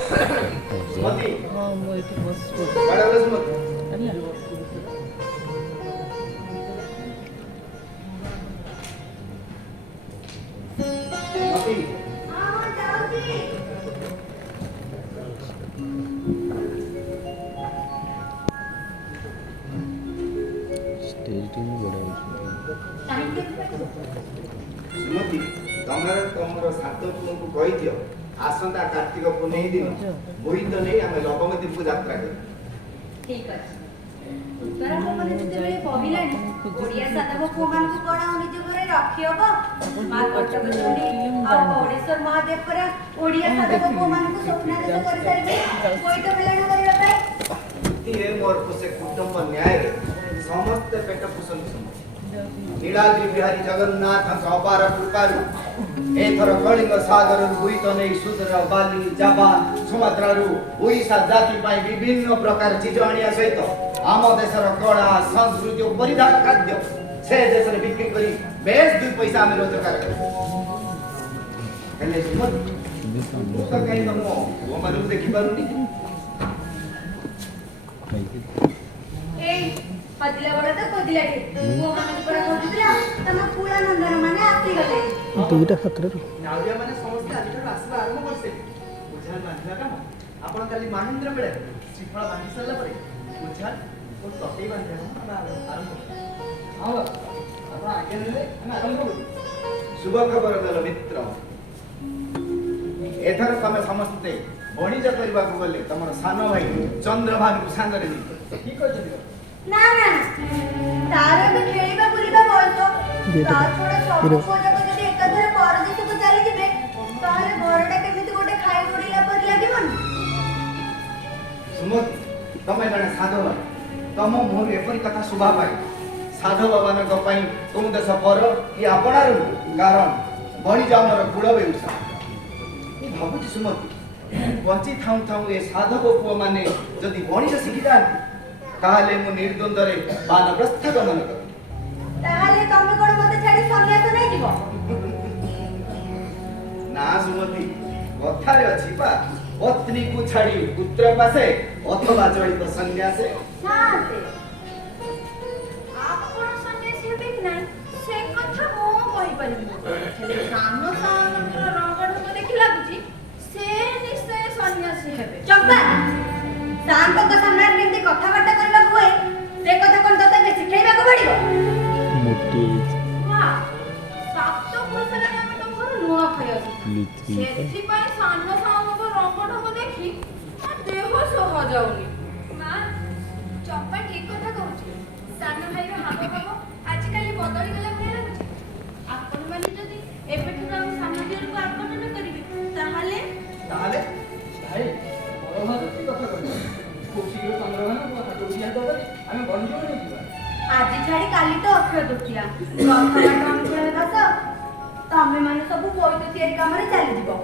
सुमति हाँ वो एक बस बड़ा वाला सुमति अनिया सुमति स्टेज टीम बड़ा सुमति तमर सात पुओं को कही दियो आसंता कार्तिक पुनई दिन बोईत नहीं आम लवंगदीप को यात्रा कर ठीक अछि उत्तराखंड में जेतेबेले पहिलानी ओडिया साधव पुओ मानकु कोना निज घरे रखी हबो मां कटक चुड़ी आ भुवनेश्वर महादेव पर ओडिया साधव पुओ मानकु स्वप्नादेश कर सारिबे कोई तो मिलन करिबा पाई ये मोर को से कुटुंब न्याय रे समस्त पेट पोषण नीलाद्रि बिहारी जगन्नाथ अपार कृपारु एथर कलिंग सागर बुईत नहीं सुदर बाली जाबा सुमात्रारु ओडिशा जाति पाई विभिन्न प्रकार चीज आनिया सहित आम देशर कला संस्कृति और परिधान खाद्य से देश रे बिक्री करी बेस दुई पैसा हम रोजगार करू हेले सुमत तू तो कहीं तुम वो मालूम देखि पारुनी ए पदिला बड़ा तो कोदिला टे वो मानकु पर कोदिला तम पुला नंदन माने आती गले दुईटा खतरे नाउरिया माने समस्त आज ठार आसबा आरंभ करसे बुझाल बांधिला काम आपण काली महेंद्र बेले श्रीफळ बांधि सरला परे बुझाल और तटे बांधिला आरंभ हां आपण आगे नेले हम आरंभ करू शुभ खबर देलो मित्र एथर तमे समस्ते बणिज करबा को गले तमर सानो भाई चंद्रभान को सांग रे ठीक कहछि ना ना तार भी खेलिबा बुलिबा बयस ता छोड़ा सब को जब जदी एकधरे परदेश को चली जिबे तारे घरटा केमिति गोटे खाइ गोडिला पर लागिबन सुमत तमे जने साधव तम मोर एपरि कथा सुभा पाई साधव बाबानक पई तुम देश पर कि आपणार कारण बणिज हमर कुळ बेउसा ई भाबुची सुमत बंची थाउ थाउ ए साधव पुओ माने जदी बणिज शिखि जान ताले मु निर्द्वंदरे बानप्रस्थ गमन कर ताले तमे कोन मते छाडी सन्यास नै जीवो ना सुमति कथारे अछि पा पत्नी को छाडी पुत्र पासे अथवा जड़ित सन्यासे नाते आपण सन्यासी हेबे कि नै से कथा मो कहि परिबो छले सानो सानो रंग ढंग देखि लागुची से निश्चय सन्यासी हेबे चंपा शांत को सामने केमती कथा बार्ता करबा हुए से कथा कोन तते सिखाइबा को पड़िबो मोटी वाह सात पुरुष रे हम तो घर लुण खाइ अछि लिथि सेथि पय सानो सानो को रंग ढंग देखि आ देह सह जाउनी मां चंपा ठीक कथा कहउची सानो भाई रो हाव भाव आज काली बदली गला भय लागुची आपण माने जदी एबेठु हम सानो दियर को आगमन करिबे ताहाले ताले भाई बरोहा जति कथा कहू खूब शीघ्र चंद्रभान को हाथ उठिया दो आमे बंजो नै जीवा आज छाड़ी काली तो अक्षय तृतीया प्रथम अनुकूल दास तमे माने सब बोईत तयारी काम रे चली जीवो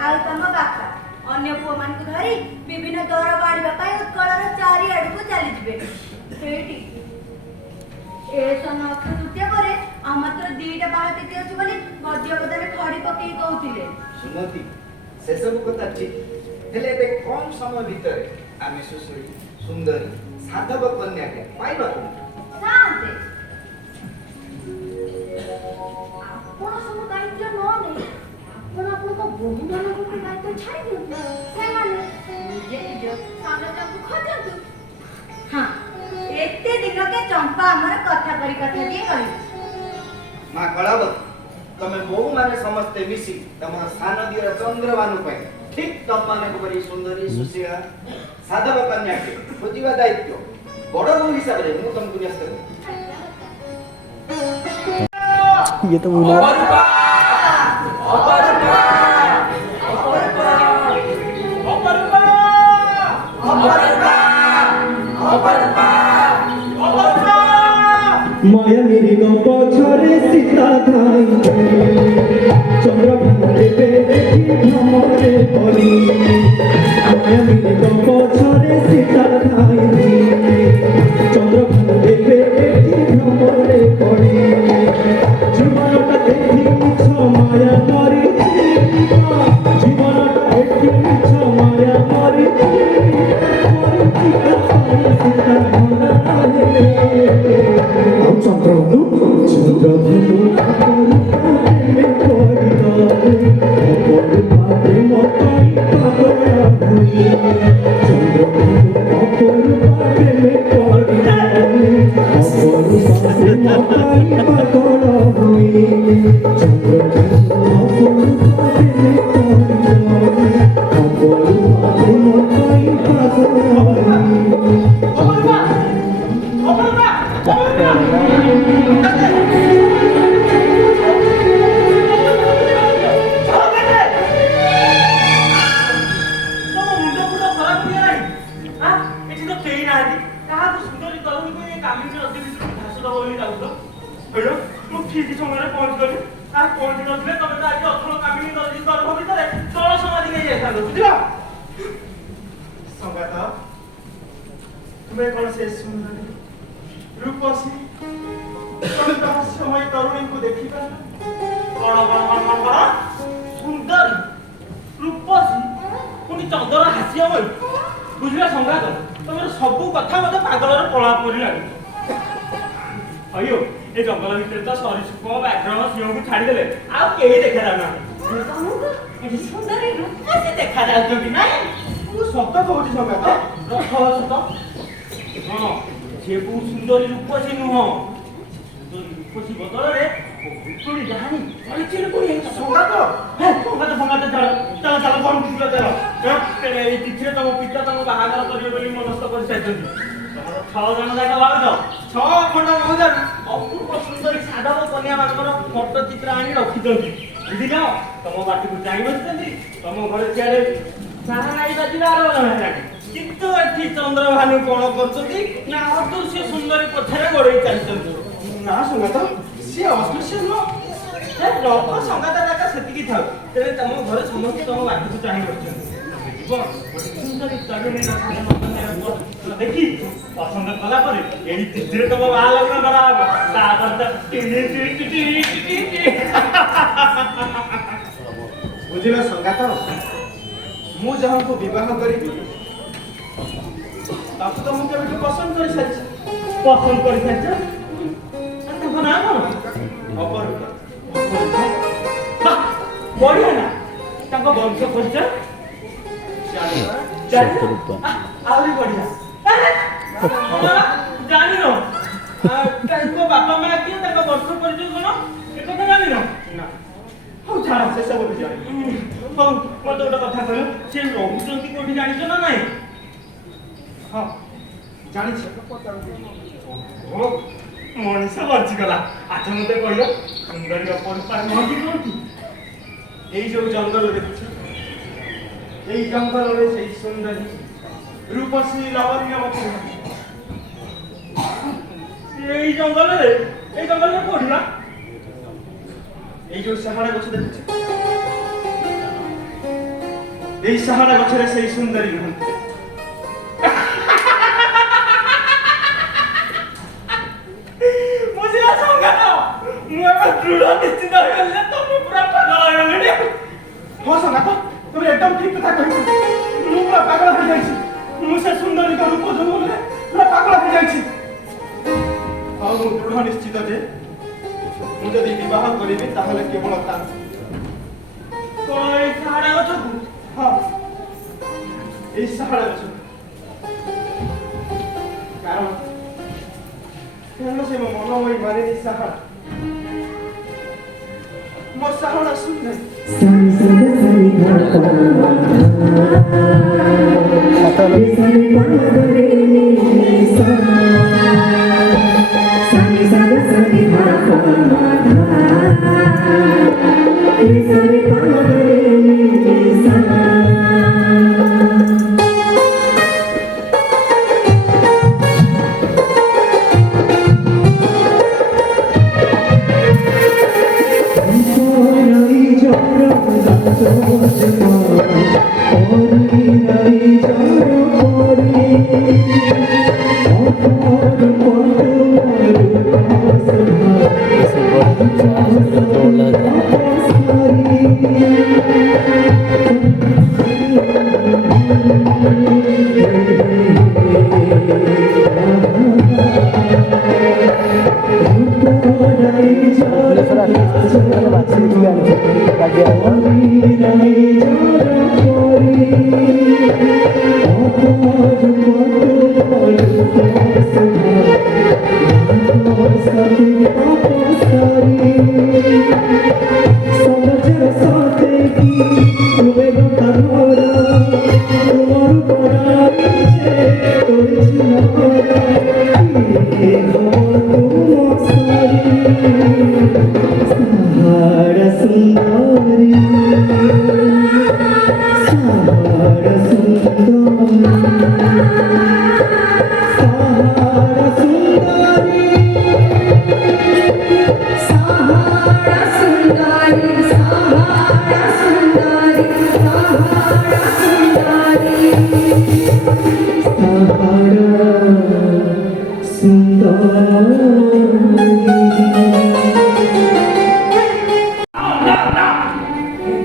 आ तम बापा अन्य पुओ मान को धरी विभिन्न दर बाड़ीबा पई उत्कलर चारि आडू को चली जिबे सेठी ए सन अक्षय तृतीया करे आ मात्र दीटा बाहाते ते अछि बोली मध्य बदले खड़ी पकेई कहउतिले सुमति से सब कथा ठीक हेले बे कम समय भीतर आमे सुसुरी सुंदरी साधव कन्या के पाइबा शांति आपण सब दायित्व न नै आपण आपण को बहु मान को दायित्व छाई दियो से माने निजे निजे सामने को खोजंतु हां एते दिन के चंपा हमर कथा कथा दिए कहि मां कलावत तमे बहु माने समस्ते मिसी तमर सान दियर चंद्रभानु पई ठीक तम माने को बड़ी सुंदरी सुशीला साधव कन्या के खोजिबा दायित्व बड़ बहु हिसाब रे मु तुमको न्यस्त करू ये तो बोला माया मेरी गप छरे सीता धाई चंद्रभानु देवे देखी भ्रमरे पड़ी माया मेरी गप छरे सीता धाई चंद्रभानु देवे देखी भ्रमरे पड़ी जीवनटा देखी मिछ माया करी जीवनटा देखी मिछ माया तुम्हें कौन से सुंदरी रूपसी समय तरुणी को देखिबा बड़ बड़ बड़ सुंदर रूपसी पुनी चंदर हास्यमय बुझला संगात तमर सब कथा मते पागलर पळा परी लागे अयो ए जंगल भितर तो सरीसृप व्याघ्र सिंह को छाड़ी देले आ केही देखा जाना एटी सुंदरी रूपसी देखा जाउछ कि नै तू सत्य कहूची संगात रख सत हां जे बहुत सुंदरी रूपसी नुह सुंदरी रूपसी बदलरे पुतुड़ी जानी अरे चिर कोई संगात हे संगात चल चल चल कोन किलो चल ए तिथरे तम पिता तम बाहागर करियो बोली मनस्थ कर साइछन तमरो 6 जन जाका बाउज 6 खंड बाउज अपूर्व सुंदरी साधव कन्या मानकर फोटो चित्र आनी रखितंती बुझिला तम बाटी को जाई बसतंती तम घरे छाड़े साहा नाई बाजीदार होला किंतु एठी चंद्रभानु कोन करछंती ना अदृश्य सुंदरी पछरे गोड़ई चालछंती ना संगात से अदृश्य न ए लोक संगात जाका सेतिकी थाउ तेरे तम घरे समस्त तम बाटी को चाहि बसछंती जीव सुंदरी तरुणी देखी पसंद कला पर एडी तिजरे तम बा लग्न कराब तापर त बुझिला संगात मु जहाँ को विवाह करी ताकू तो मुझे भी पसंद कर सारी पसंद कर सारी अंत बना कौन अपरूपा वाह बढ़िया ना ताको वंश परिचय आवरी बढ़िया अरे जानी नो ताको बापा मां किए ताको वंश परिचय कोन ए कथा जानी नो ना हौ छाड़ा से सब भी जानी हौ मत ओटा कथा कहलो से रहुचंती कोठी जानिछ ना नाही हाँ जानी ओ मनीष बची गला आज मते कहलो सुंदरी अपरूपा नही कोठी एई जो जंगल देखछ एई जंगल रे सेई सुंदरी रूपसी लावण्यवती एई जंगल रे कोठी ना एई जो सहारा गछ देखछ एई सहारा गछ रे सेई सुंदरी रहंती निश्चित पूरा पागल हो संगात तुम एकदम ठीक कथा कहि मु पूरा पागल हो जाई मु से सुंदरी का रूप जो बोले पूरा पागल हो जाई और मु दृढ़ निश्चित जे मु जदि विवाह करिबे ताहले केवल ता कोई सहारा गछ हां ए सहारा गछ कारण से मनोमय माने सहारा मोसाहोना सुनने सानी सानी सानी सानी सानी पागरे सा सानी सानी सानी सानी पागरे सा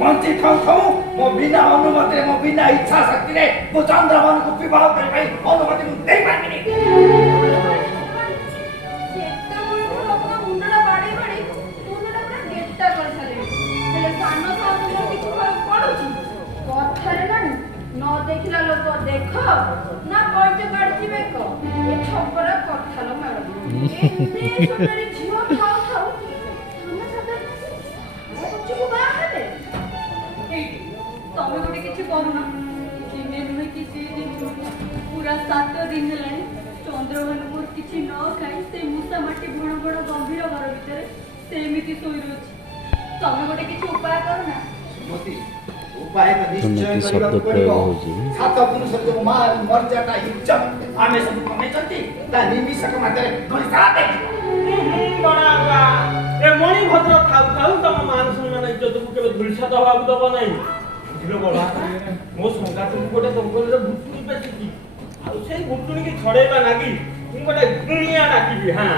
बंची ठाउँ ठाउँ म बिना अनुमतिले म बिना इच्छा शक्तिले म चन्द्रमानको विवाह गर्ने अनुमति म ଦେଇପାରିବିନି। ଯେତେବେଳକୁ ଲୋକ ମୁଣ୍ଡଟା ବାଡ଼େଇ ବାଡ଼େଇ ମୁଣ୍ଡଟା ପୁରା ଗେଟା କରିସାରିଲେଣି। ହେଲେ ସାନ ସାନ କିଛି ଫରକ ପଡୁଛି? କଥାରେ ନାହିଁ ନ ଦେଖିଲା ଲୋକ ଦେଖ ନା ପଇଚ କାଢିଛି ବେକ। ଏ ଛପରା କଥା ଲୋ ମ୍ୟାଡମ। ଏତେ ସୁନ୍ଦରୀ ଝିଅ ଥାଉ ଥାଉ ତମେ ସାଧାରଣ ବାହା ହେଲେ ଏଇଠି ତମେ ଗୋଟେ କିଛି କରୁନ। ଦିନେ ନୁହେଁ କି ଦି ଦିନ ନୁହେଁ ପୁରା 7 ଦିନ ହେଲାଣି ଚନ୍ଦ୍ରଭାନୁପୁର କିଛି ନ ଖାଇ ସେ ମୂଷା ମାଟି ଭଣ ଭଣ ଗମ୍ଭୀର ଘର ଭିତରେ ସେମିତି ଶୋଇ ରହୁଛି। ତମେ ଗୋଟେ କିଛି ଉପାୟ କରୁନା। ସୁମତି ଉପାୟ ତ ନିଶ୍ଚୟ ସୁମତି ଶବ୍ଦ କରିବାକୁ ପ୍ରୟୋଗ ପଡ଼ିବ। ହଉଛି। ସାତ ପୁରୁଷ ଯୋଉ ମାନ ମର୍ଯ୍ୟାଦା ଇଜ୍ଜତ ଆମେ ସବୁ କମେଇଛନ୍ତି ତା ନିମିଷକ ମାତ୍ରାରେ ଧୂଳି ସାଥେ ବଡ଼ାପା ଏ ମଣିଭଦ୍ର ଥାଉ ଥାଉ ତମ ମାନ ସମ୍ମାନ ଇଜ୍ଜତକୁ କେବେ ଧୂଳିସାତ ହବାକୁ ଦବ ନାହିଁ। ବୁଝିଲ ବଡ଼ାପା ମୋ ସଙ୍ଗାତକୁ ଗୋଟେ ଜଙ୍ଗଲରେ ଭୁତୁଣି ପେଚିଛି। ଆଉ ସେଇ ଭୁତୁଣିକି ଛଡ଼େଇବା ଲାଗି ମୁଁ ଗୋଟେ ଗୁଣିଆ ଡାକିବି। ହଁ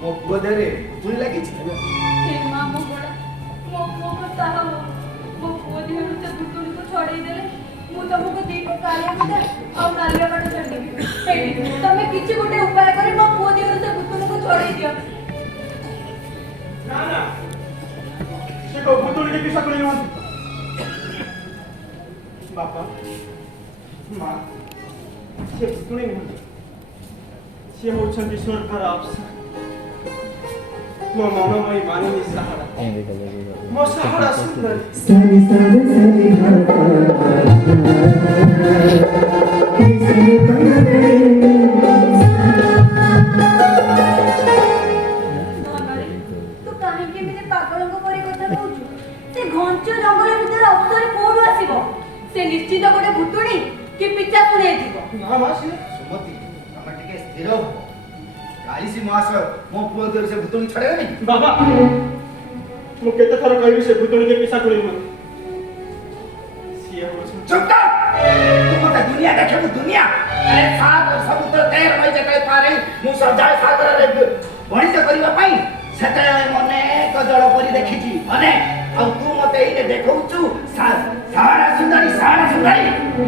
ମୋ ପୁଅ ଦେହରେ ଭୁତୁଣି ଲାଗିଛି। ହେ ମା ମଙ୍ଗଳା ମୋ ପୁଅକୁ ତାହା ମୋ ପୁଅ ଦେହରୁ ସେ ଭୁତୁଣିକୁ ଛଡ଼େଇ ଦେଲେ ମୁଁ ତମକୁ ଦିଟା କାଳିଆ ମୁଣ୍ଡା ଆଉ ନାଲିଆ କାଠ ଛାଡ଼ିଦେବି। ହେଇଟି ତମେ କିଛି ଗୋଟେ ଉପାୟ କରି ମୋ ପୁଅ ଦେହରୁ ସେ ଭୁତୁଣିକୁ ଛଡ଼େଇ ଦିଅ। ନା ନା ସେ ଭୁତୁଣିକି ପିଛା କରି ନୁହନ୍ତି। ବାପା ମା ସେ ଭୁତୁଣି ନୁହନ୍ତି। ସେ ହେଉଛନ୍ତି ସ୍ୱର୍ଗର ଅପ୍ସରା ମୋ ମନମୟୀ ମାନିନୀ ସାହାରା ମୋ ସାହାରା ସୁନ୍ଦରୀ। Sani sani sani bhava Sani bhava ଧନରେ ତୁ କାହିଁକି ଏମିତି ପାଗଳଙ୍କ ପରି କଥା କହୁଛୁ? ସେ ଘଞ୍ଚ ଜଙ୍ଗଲ ଭିତରେ ଅବସର କୋଉଠୁ ଆସିବ? ସେ ନିଶ୍ଚିତ ଗୋଟେ ଭୁତୁଣି କି ପିଚା ଶୁଣେଇଥିବ। ନା ମା ସେ ସୁମତି ତମେ ଟିକେ ସ୍ଥିର ହୁଅ। କାଳିସୀ ମହାଶୟ ମୋ ପୁଅ ଦେହରେ ସେ ଭୁତୁଣି ଛଡ଼େଇବେନି। ବାବା ମୁଁ କେତେ ଥର କହିବି ସେ ଭୁତୁଣିକି ପିଛା କରି ନୁହନ୍ତି। ସିଏ ହେଉଛନ୍ତି चुप कर तू मत दुनिया देखे वो दुनिया अरे सात और समुद्र तेर मई जगह पारे मु सब जाय सागर रे वणिज करिवा पई सेते मने एक जळ परी देखिची अने आ तू मते इने देखौचु सारा सुंदरी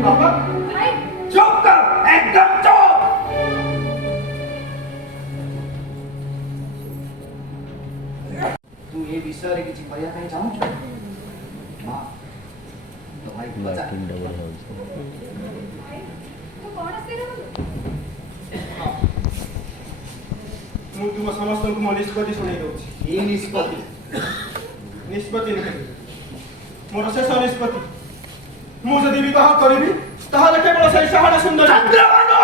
बाबा भाई चुप कर एकदम चुप तू ये विषय रे किछि करिया पई चाहू मां तो भाई बचा ଲାଟିନ୍ ଡବଲ ହେଉଛି। भाई तू कौन से रे? ମୁଁ ତୁମ ସମସ୍ତଙ୍କୁ ମୋ ନିଷ୍ପତ୍ତି ଶୁଣେଇ ଦେଉଛି। ये निष्पत्ति ନିଷ୍ପତ୍ତି ନୁହେଁ ମୋର ଶେଷ ନିଷ୍ପତ୍ତି। ମୁଁ ଯଦି ବିବାହ କରିବି ତାହେଲେ କେବଳ ସେଇ ସାହାରା ସୁନ୍ଦରୀ चंद्रभानु